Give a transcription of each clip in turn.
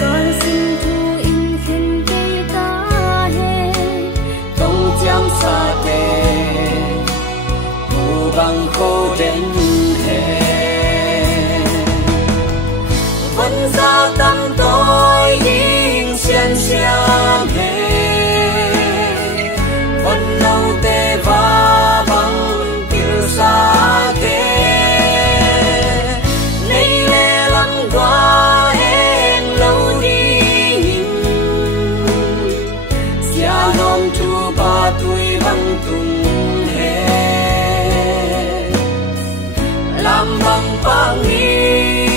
con xin thu in khen cây ta hè tông chăm xa tê bằng khô đến hè vẫn ra tâm tôi nhìn xem hè vẫn lâu tê và bằng tiêu xa kê lấy lẽ lắm qua em lâu đi nhìn xa nôm thu ba tuổi bằng tung làm bằng pangi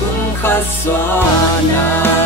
cũng khát xóa na.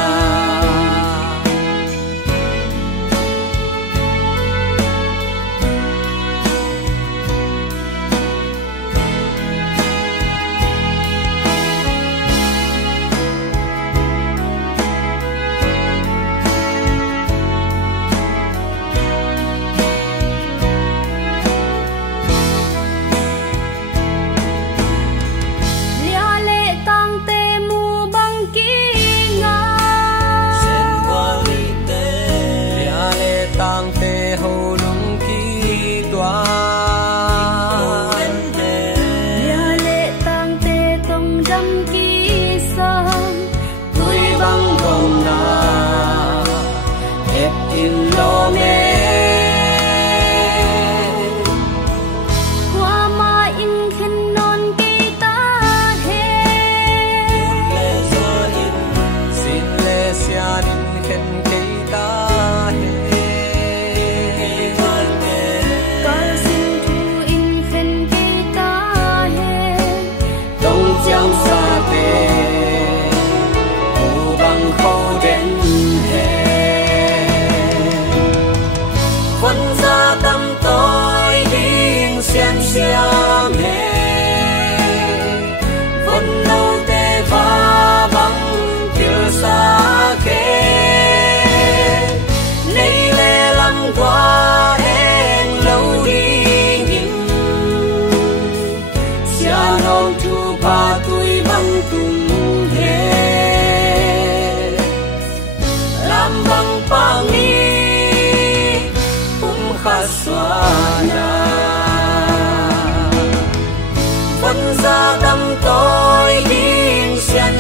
Vẫn ra tâm tôi nhìn xem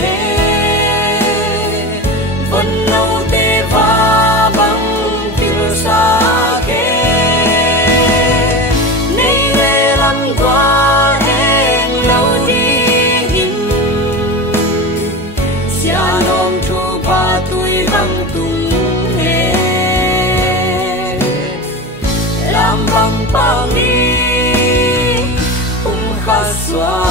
hè vẫn lâu tê và bằng tiêu xa kê nay lẽ lắm qua em lâu đi nhìn xa nôm thu ba tuổi bằng tung hè làm bằng pangi khát xóa